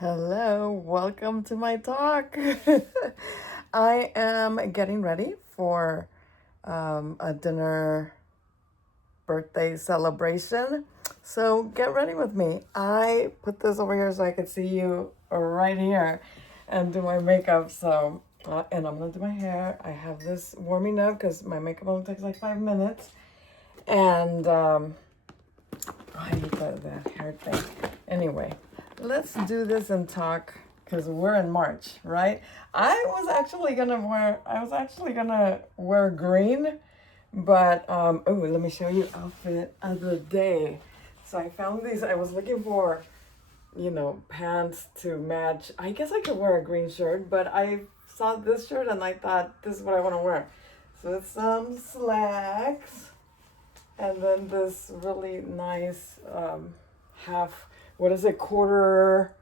Hello, welcome to my talk. I am getting ready for a dinner birthday celebration. So get ready with me. I put this over here so I could see you right here and do my makeup. And I'm gonna do my hair. I have this warming up because my makeup only takes like 5 minutes. And I need that hair thing. Anyway, let's do this and talk because we're in March, right? I was actually gonna wear green, but oh, let me show you outfit of the day. So I found these. I was looking for, pants to match. I guess I could wear a green shirt, but I saw this shirt and I thought this is what I want to wear. So it's some slacks and then this really nice half, what is it, quarter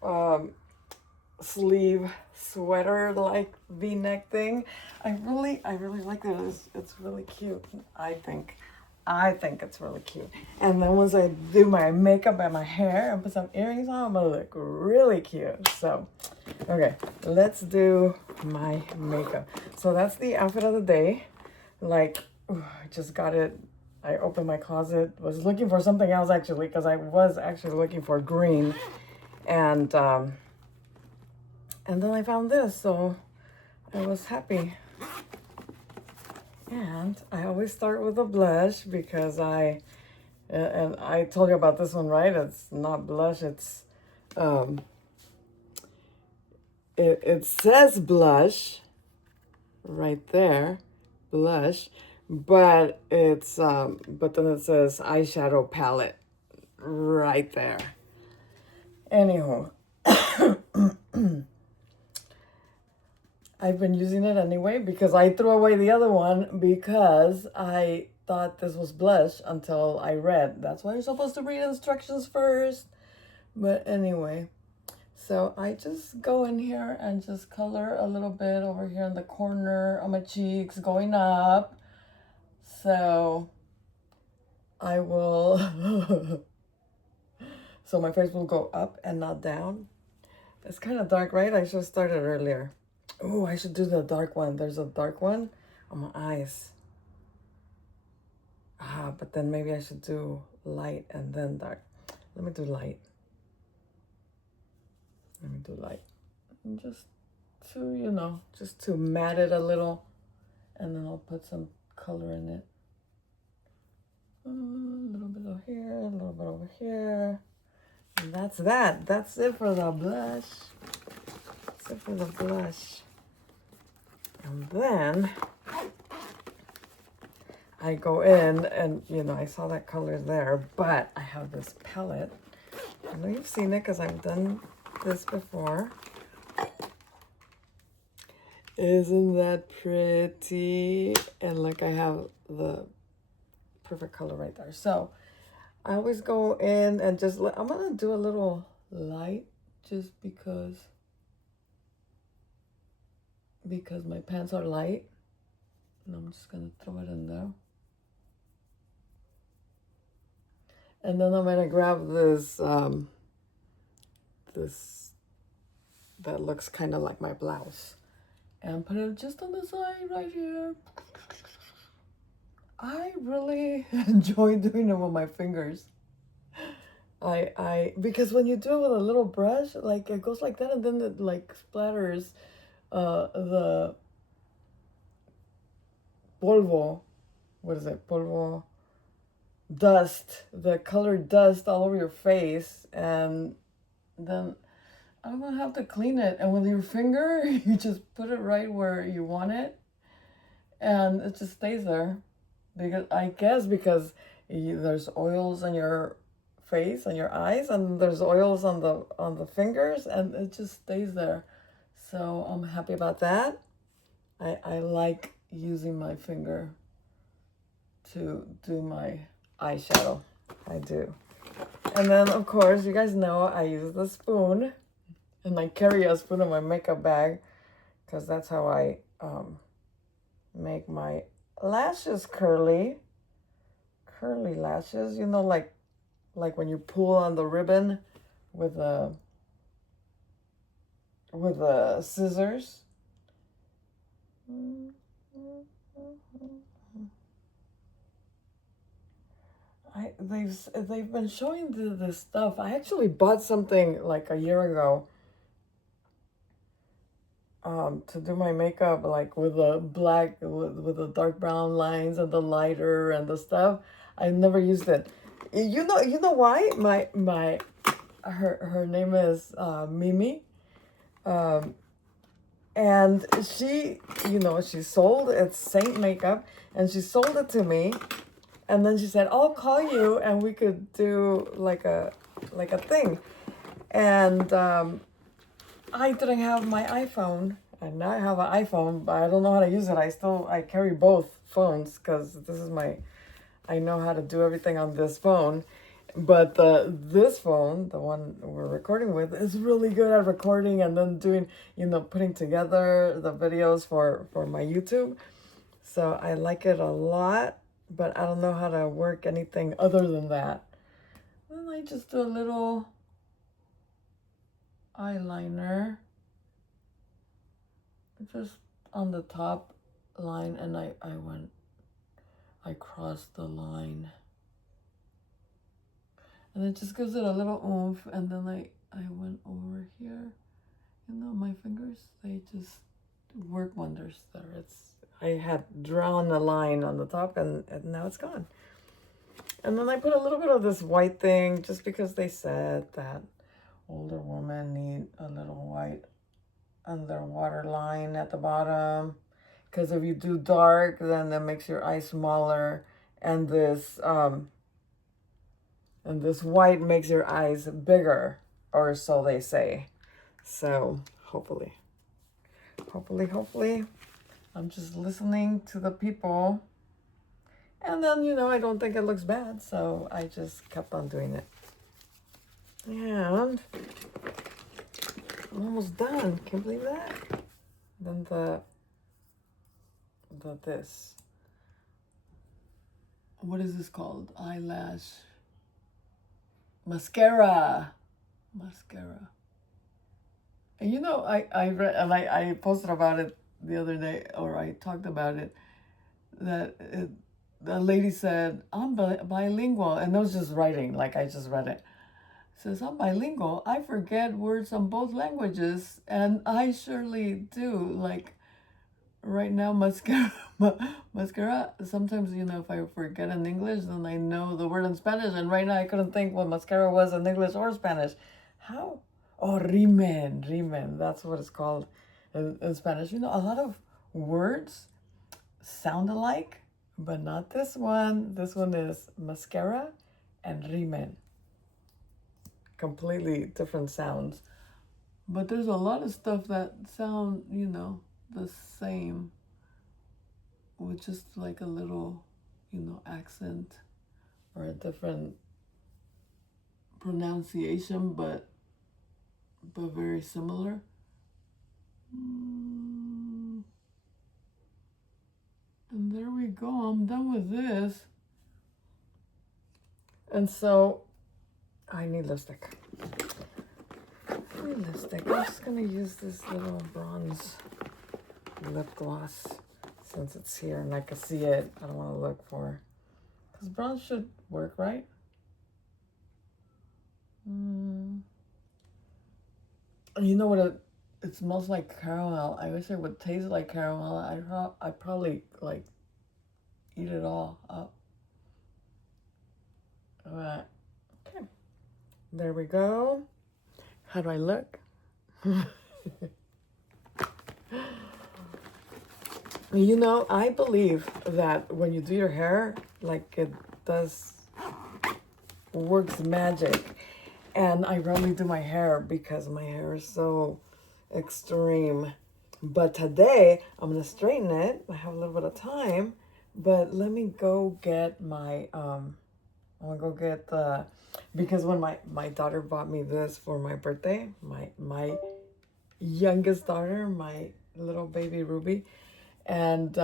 um, sleeve sweater like V-neck thing. I really like it. It's really cute. I think it's really cute. And then once I do my makeup and my hair and put some earrings on, I'm gonna look really cute. So, okay, let's do my makeup. So that's the outfit of the day. Like, I just got it. I opened my closet, was looking for something else actually, because I was actually looking for green. And then I found this, so I was happy. And I always start with a blush because and I told you about this one, right? It's not blush, it's, it says blush right there, blush, but but then it says eyeshadow palette right there. Anywho, I've been using it anyway because I threw away the other one because I thought this was blush until I read. That's why you're supposed to read instructions first. But anyway, so I just go in here and just color a little bit over here in the corner of my cheeks going up. So I will, so my face will go up and not down. It's kind of dark, right? I should have started earlier. Oh, I should do the dark one. There's a dark one on my eyes. But then maybe I should do light and then dark. Let me do light. And just to matte it a little. And then I'll put some color in it. A little bit over here, a little bit over here. And that's that. That's it for the blush. And then I go in and, I saw that color there, but I have this palette. I know you've seen it because I've done this before. Isn't that pretty? And like I have the perfect color right there. So I always go in and I'm going to do a little light just because my pants are light. And I'm just going to throw it in there. And then I'm going to grab this, that looks kind of like my blouse. And put it just on the side right here. I really enjoy doing it with my fingers. Because when you do it with a little brush, like it goes like that and then it like splatters the polvo, what is it, polvo, dust, the colored dust all over your face, and then I'm gonna have to clean it. And with your finger, you just put it right where you want it, and it just stays there. Because there's oils on your face and your eyes, and there's oils on the fingers, and it just stays there. So I'm happy about that. I like using my finger to do my eyeshadow. I do. And then, of course, you guys know I use the spoon. And I carry a spoon in my makeup bag. Because that's how I make my lashes curly. Curly lashes. Like when you pull on the ribbon with a with the scissors. They've been showing this stuff. I actually bought something like a year ago to do my makeup, like with the black, with the dark brown lines and the lighter and the stuff. I never used it. You know why? Her name is Mimi, and she sold it's Saint makeup, and she sold it to me, and then she said, "I'll call you, and we could do like a thing," and I didn't have my iPhone, and now I have an iPhone, but I don't know how to use it. I carry both phones because I know how to do everything on this phone. But this phone, the one we're recording with, is really good at recording and then doing, putting together the videos for my YouTube. So I like it a lot, but I don't know how to work anything other than that. Then I just do a little eyeliner just on the top line, and I crossed the line. And it just gives it a little oomph, and then I went over here. My fingers, they just work wonders there. I had drawn a line on the top, and now it's gone. And then I put a little bit of this white thing, just because they said that older women need a little white underwater line at the bottom. Because if you do dark, then that makes your eyes smaller, and this white makes your eyes bigger, or so they say. So hopefully, I'm just listening to the people. And then, I don't think it looks bad, so I just kept on doing it. And I'm almost done. Can't believe that. Then this. What is this called? Eyelash. Mascara. And I read, and I posted about it the other day, or I talked about it, that the lady said, "I'm bilingual," and it was just writing, like I just read it. It says, "I'm bilingual. I forget words on both languages," and I surely do. Like right now, mascara. Sometimes, if I forget in English, then I know the word in Spanish, and right now I couldn't think what mascara was in English or Spanish. How? Oh, rimen. That's what it's called in Spanish. A lot of words sound alike, but not this one. This one is mascara and rimen. Completely different sounds. But there's a lot of stuff that sound, the same, with just like a little, accent or a different pronunciation, but very similar. And there we go. I'm done with this. And so I need lipstick. I'm just gonna use this little bronze lip gloss since it's here and I can see it. I don't want to look for, because bronze should work, right? You know what? It smells like caramel. I wish it would taste like caramel. I probably like eat it all up. All right. Okay. There we go. How do I look? I believe that when you do your hair, like it works magic. And I rarely do my hair because my hair is so extreme. But today, I'm going to straighten it. I have a little bit of time. But let me go get my, because when my daughter bought me this for my birthday, my youngest daughter, my little baby Ruby, and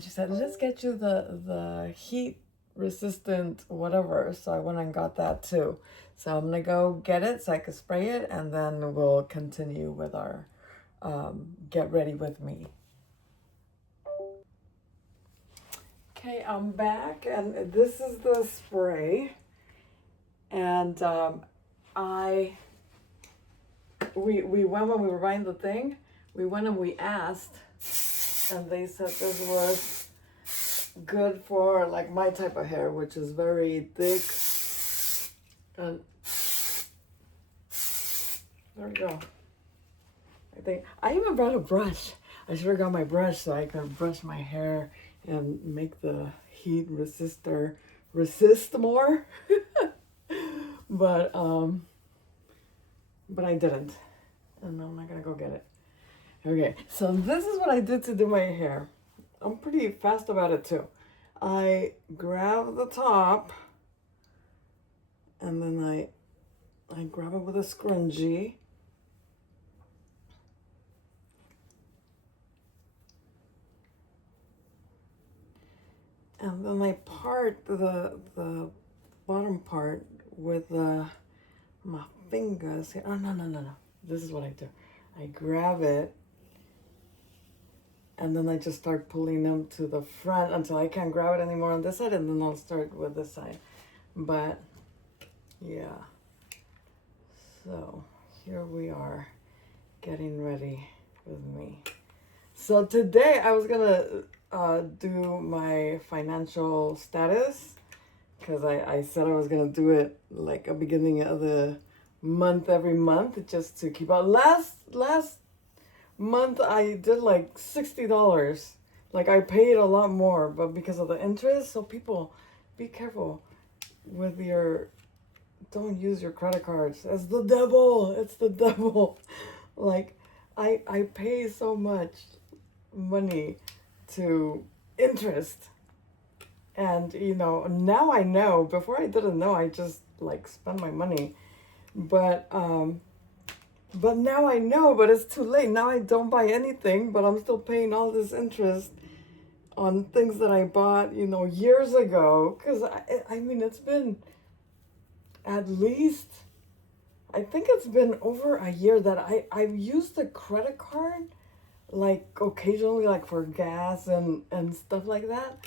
she said, let's get you the heat resistant whatever. So I went and got that too. So I'm gonna go get it so I can spray it, and then we'll continue with our get ready with me. Okay, I'm back, and this is the spray. And we went when we were buying the thing. We went and we asked, and they said this was good for like my type of hair, which is very thick. And there we go. I think I even brought a brush. I should have got my brush so I could brush my hair and make the heat resist more. But I didn't, and I'm not gonna go get it. Okay, so this is what I did to do my hair. I'm pretty fast about it too. I grab the top, and then I grab it with a scrunchie. And then I part the bottom part with my fingers. Oh, no. This is what I do. I grab it, and then I just start pulling them to the front until I can't grab it anymore on this side, and then I'll start with this side. But, yeah. So, here we are, getting ready with me. So today I was gonna do my financial status, because I said I was gonna do it like a beginning of the month every month just to keep up. Last month I did like $60. Like I paid a lot more, but because of the interest, so people be careful with don't use your credit cards. It's the devil. It's the devil. Like I pay so much money to interest, and now I know. Before I didn't know, I just like spend my money, but now I know. But it's too late now. I don't buy anything, but I'm still paying all this interest on things that I bought years ago, because I mean it's been at least, I think it's been over a year that I've used the credit card, like occasionally, like for gas and stuff like that,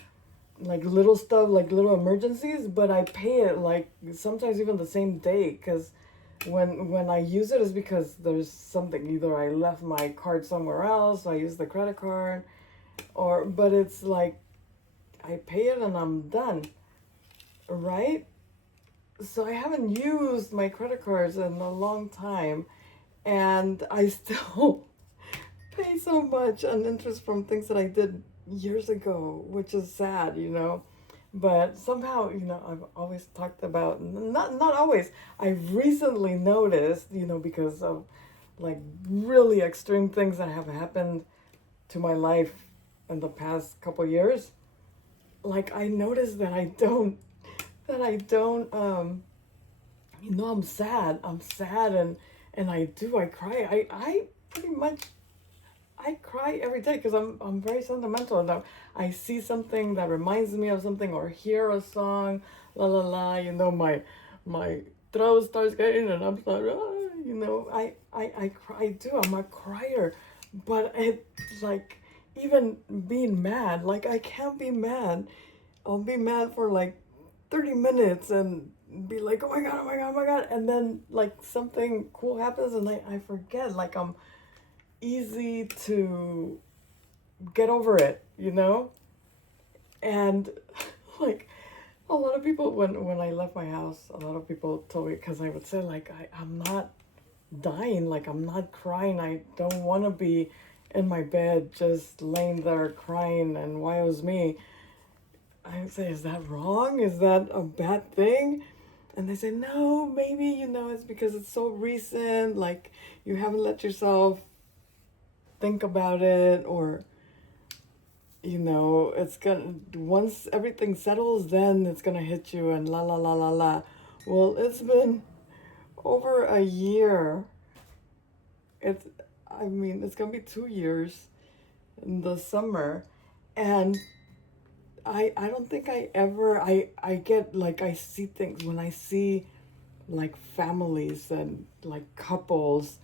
like little stuff, like little emergencies. But I pay it like sometimes even the same day, because when I use it is because there's something, either I left my card somewhere else, so I use the credit card, but it's like I pay it and I'm done, right? So I haven't used my credit cards in a long time, and I still pay so much on interest from things that I did years ago, which is sad, But somehow, I've always talked about, not always, I've recently noticed, because of like really extreme things that have happened to my life in the past couple years. Like I noticed that I don't, I'm sad, and I cry. I pretty much, I cry every day because I'm very sentimental. And I see something that reminds me of something, or hear a song, la la la. My throat starts getting, and I'm like, I cry. I do. I'm a crier, but it's like even being mad. Like I can't be mad. I'll be mad for like 30 minutes and be like, oh my god, oh my god, oh my god, and then like something cool happens and I forget. Like I'm easy to get over it, And like a lot of people, when I left my house, a lot of people told me, because I would say like I'm not dying, like I'm not crying, I don't want to be in my bed just laying there crying, and why it was me. I would say, is that wrong? Is that a bad thing? And they say, no, maybe, it's because it's so recent, like you haven't let yourself think about it, or, it's gonna, once everything settles, then it's gonna hit you, and la la la la la. Well, it's been over a year. It's gonna be 2 years in the summer, and I don't think I get, like, I see things when I see like families and like couples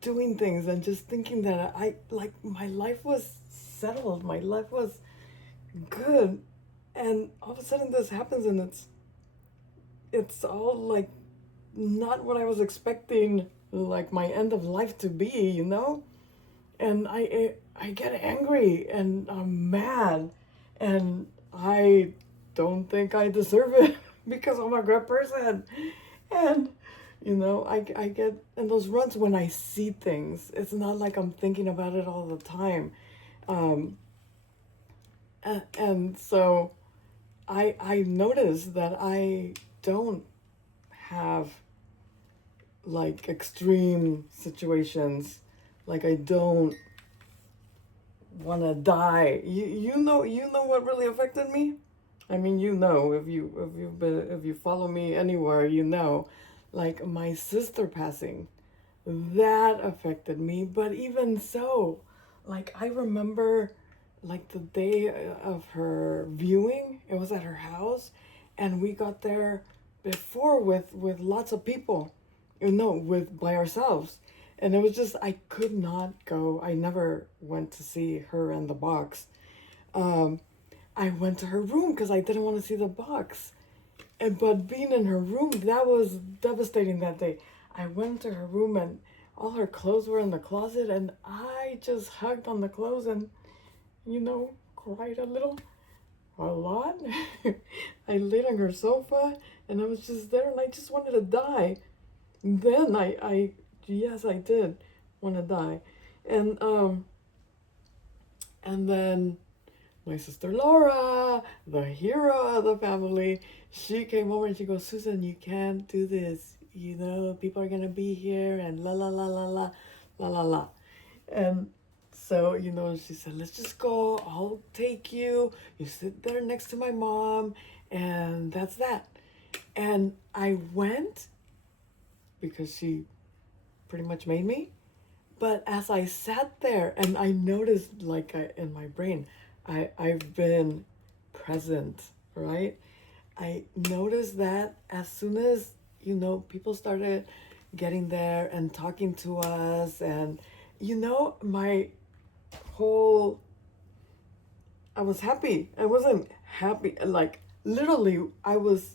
doing things and just thinking that like my life was settled, my life was good, and all of a sudden this happens, and it's all like not what I was expecting, like my end of life to be, you know? And I get angry and I'm mad, and I don't think I deserve it because I'm a good person. And I get in those runs when I see things. It's not like I'm thinking about it all the time. Um, and so I notice that I don't have like extreme situations. Like I don't want to die. You know what really affected me? I mean, if you follow me anywhere, you know, like my sister passing, that affected me. But even so, like I remember, like the day of her viewing, it was at her house, and we got there before with lots of people, with by ourselves, and it was just I could not go. I never went to see her in the box. Um, I went to her room because I didn't want to see the box. But being in her room, that was devastating that day. I went to her room and all her clothes were in the closet, and I just hugged on the clothes and, cried a lot. I laid on her sofa and I was just there and I just wanted to die. Then yes, I did want to die. And, and then my sister Laura, the hero of the family, she came over and she goes, Susan, you can't do this. People are gonna be here and la la la la la la la la. And so, she said, let's just go. I'll take you. You sit there next to my mom, and that's that. And I went because she pretty much made me. But as I sat there and I noticed, like in my brain, I've been present, right? I noticed that as soon as, people started getting there and talking to us, and, my whole, I was happy. I wasn't happy. Like, literally, I was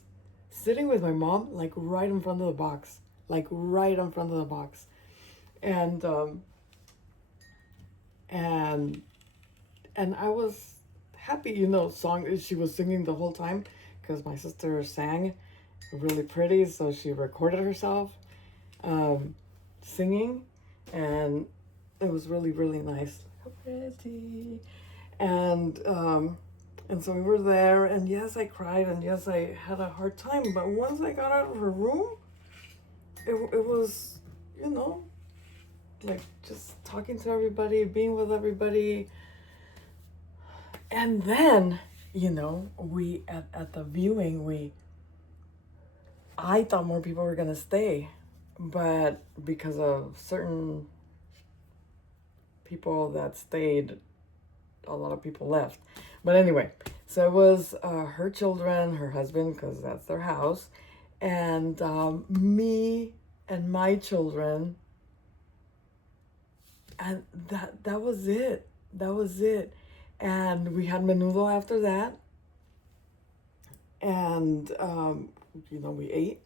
sitting with my mom, like, right in front of the box. Like, right in front of the box. And, and and I was happy, song she was singing the whole time because my sister sang really pretty, so she recorded herself um, singing, and it was really really nice. How pretty. And so we were there, and yes, I cried, and yes, I had a hard time, but once I got out of her room, it was, you know, like just talking to everybody, being with everybody. And then, we at the viewing, I thought more people were gonna stay, but because of certain people that stayed, a lot of people left. But anyway, so it was her children, her husband, because that's their house, and me and my children, and that was it. That was it. And we had menudo after that, and we ate,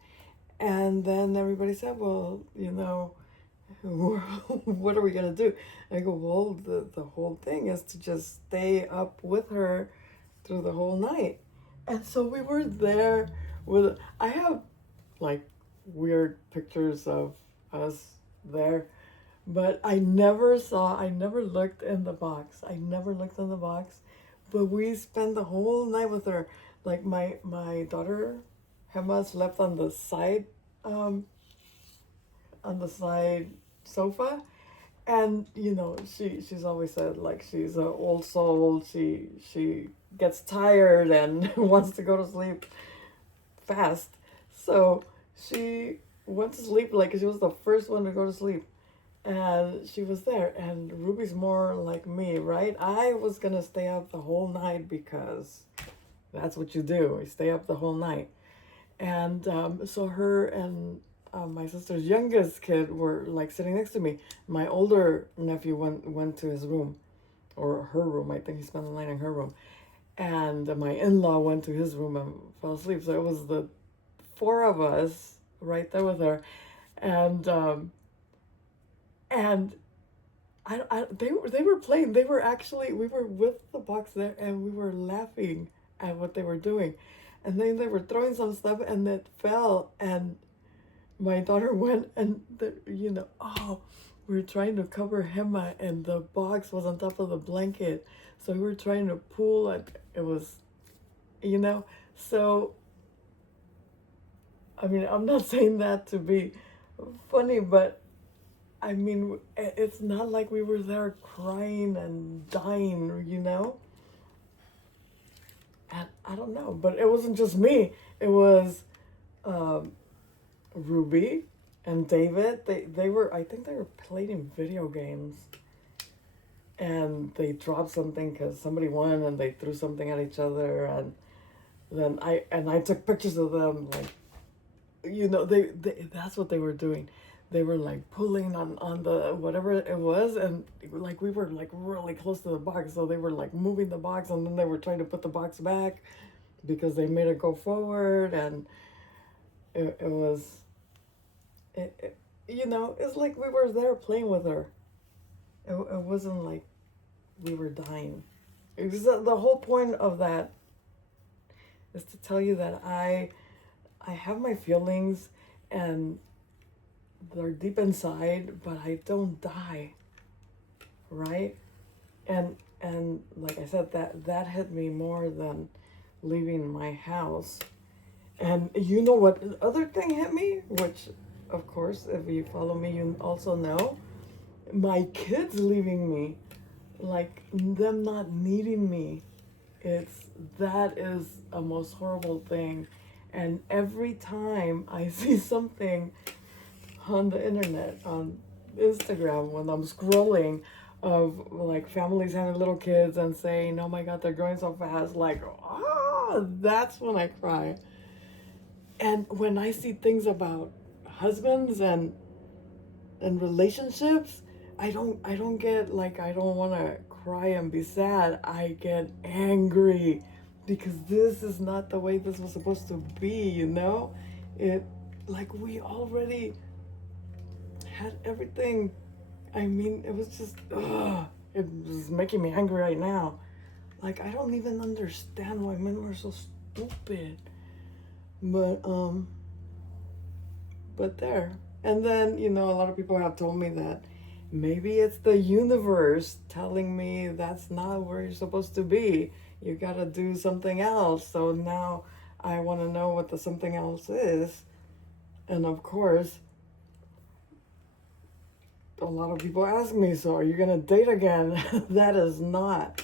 and then everybody said, well, what are we gonna do? I go, well, the whole thing is to just stay up with her through the whole night. And so we were there with, I have like weird pictures of us there, but I never looked in the box. I never looked in the box, but we spent the whole night with her. Like my daughter, Gemma, slept um, on the side sofa, and she's always said like she's an old soul. She gets tired and wants to go to sleep fast, so she went to sleep, like she was the first one to go to sleep, and she was there. And Ruby's more like me, right? I was gonna stay up the whole night because that's what you do. You stay up the whole night. And so her and my sister's youngest kid were like sitting next to me. My older nephew went to his room, or her room. I think he spent the night in her room, and my in-law went to his room and fell asleep. So it was the four of us right there with her, and and they were playing. They were actually, we were with the box there, and we were laughing at what they were doing, and then they were throwing some stuff, and it fell, and my daughter went, and oh, we were trying to cover Hema, and the box was on top of the blanket, so we were trying to pull it. It was, so I mean, I'm not saying that to be funny, but I mean, it's not like we were there crying and dying, And I don't know, but it wasn't just me. It was Ruby and David. I think they were playing video games. And they dropped something because somebody won, and they threw something at each other. And then I took pictures of them, like, they that's what they were doing. They were like pulling on the whatever it was, and like we were like really close to the box, so they were like moving the box, and then they were trying to put the box back because they made it go forward, and it was it's like we were there playing with her. It wasn't like we were dying. It was the whole point of that is to tell you that I have my feelings, and they're deep inside, but I don't die, right? And like I said, that hit me more than leaving my house. And you know what other thing hit me, which of course if you follow me you also know, my kids leaving me, like them not needing me. That is a most horrible thing. And every time I see something on the internet, on Instagram, when I'm scrolling, of like families having little kids and saying, oh my God, they're growing so fast, like, that's when I cry. And when I see things about husbands and relationships, I don't get, like, I don't want to cry and be sad. I get angry because this is not the way this was supposed to be, It, like, we already had everything. I mean, it was just, it was making me angry right now. Like, I don't even understand why men were so stupid. But there. And then, a lot of people have told me that maybe it's the universe telling me that's not where you're supposed to be. You gotta do something else. So now I want to know what the something else is. And of course, a lot of people ask me, so are you gonna date again? That is not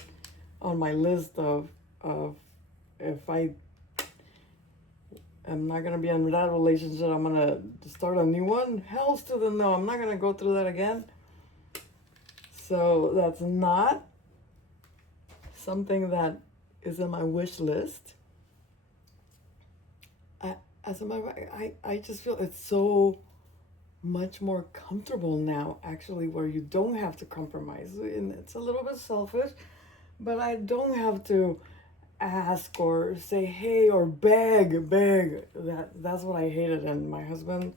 on my list of if I am not gonna be in that relationship, I'm gonna start a new one. Hells to the no, I'm not gonna go through that again. So that's not something that is in my wish list. I just feel it's so much more comfortable now, actually, where you don't have to compromise. And it's a little bit selfish, but I don't have to ask or say hey or beg. That's what I hated. And my husband,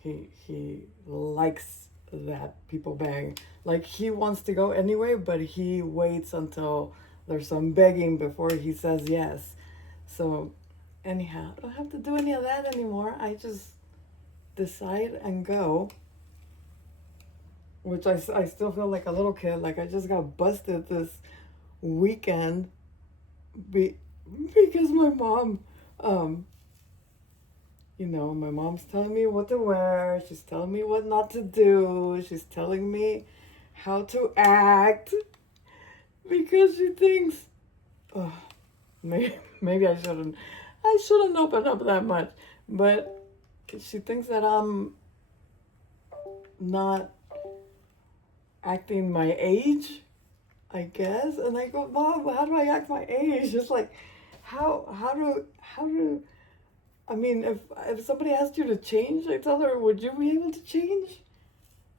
he likes that people beg. Like, he wants to go anyway, but he waits until there's some begging before he says yes. So anyhow, I don't have to do any of that anymore. I just decide and go, which I still feel like a little kid. Like, I just got busted this weekend because my mom, my mom's telling me what to wear. She's telling me what not to do. She's telling me how to act because she thinks, maybe I shouldn't open up that much, but she thinks that I'm not acting my age, I guess. And I go, Mom, how do I act my age? It's like, how do I mean, if somebody asked you to change, I tell her, would you be able to change?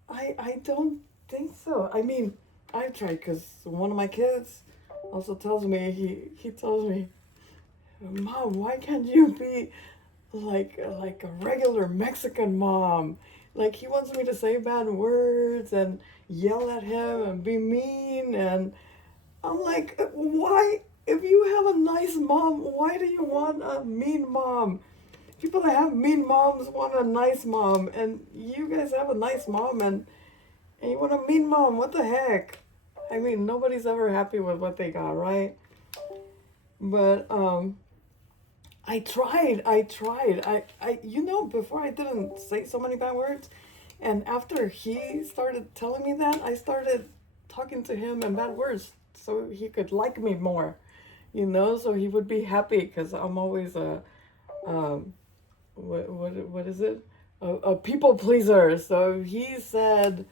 I don't think so. I mean, I've tried because one of my kids also tells me he tells me, Mom, why can't you be like a regular Mexican mom? Like he wants me to say bad words and yell at him and be mean, and I'm like, why? If you have a nice mom, why do you want a mean mom? People that have mean moms want a nice mom, and you guys have a nice mom, and you want a mean mom. What the heck? I mean, nobody's ever happy with what they got, right? But before I didn't say so many bad words, and after he started telling me that, I started talking to him in bad words so he could like me more, so he would be happy because I'm always um, what is it? A people pleaser. So he said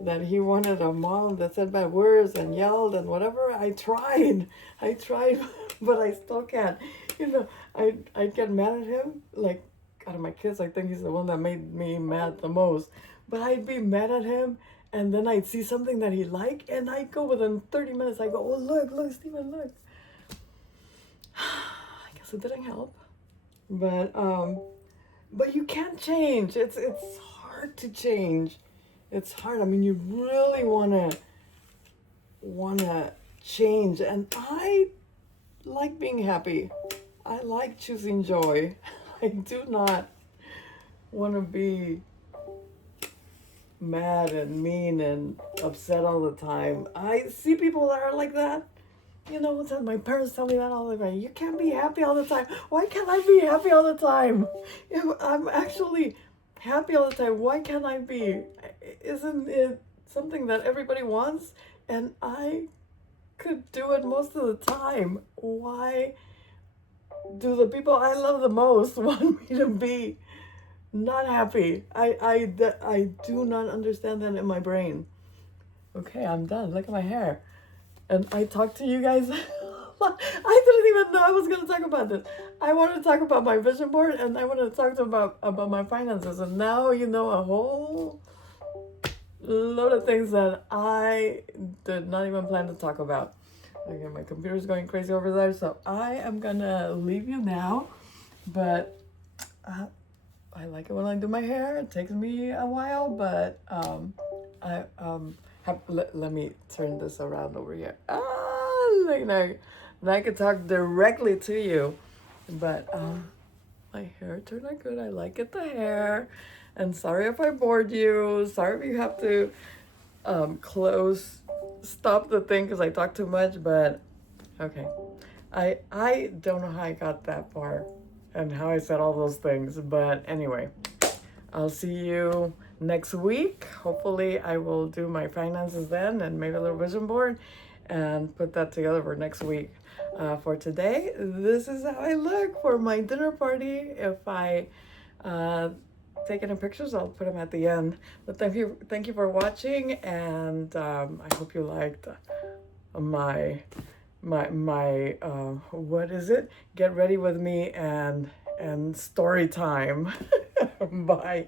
that he wanted a mom that said bad words and yelled and whatever. I tried, but I still can't. You know, I get mad at him. Like out of my kids, I think he's the one that made me mad the most. But I'd be mad at him, and then I'd see something that he liked, and I go within 30 minutes. I go, oh look, Steven, look. I guess it didn't help, but you can't change. It's hard to change. It's hard. I mean, you really wanna change, and I like being happy. I like choosing joy. I do not want to be mad and mean and upset all the time. I see people that are like that. My parents tell me that all the time. You can't be happy all the time. Why can't I be happy all the time? I'm actually happy all the time. Why can't I be? Isn't it something that everybody wants? And I could do it most of the time. Why do the people I love the most want me to be not happy? I do not understand that in my brain. Okay, I'm done. Look at my hair. And I talked to you guys. I didn't even know I was going to talk about this. I wanted to talk about my vision board, and I wanted to talk about my finances. And now you know a whole load of things that I did not even plan to talk about. Okay, my computer's going crazy over there, so I am going to leave you now. But I like it when I do my hair. It takes me a while, but let me turn this around over here. Now I can talk directly to you. But my hair turned out good. I like it, the hair. And sorry if I bored you. Sorry if you have to stop the thing because I talk too much. But okay, I don't know how I got that far and how I said all those things. But anyway, I'll see you next week. Hopefully I will do my finances then and maybe a little vision board and put that together for next week. For today, this is how I look for my dinner party. If I take any pictures, I'll put them at the end. But thank you for watching, and I hope you liked my what is it? Get ready with me and story time. Bye.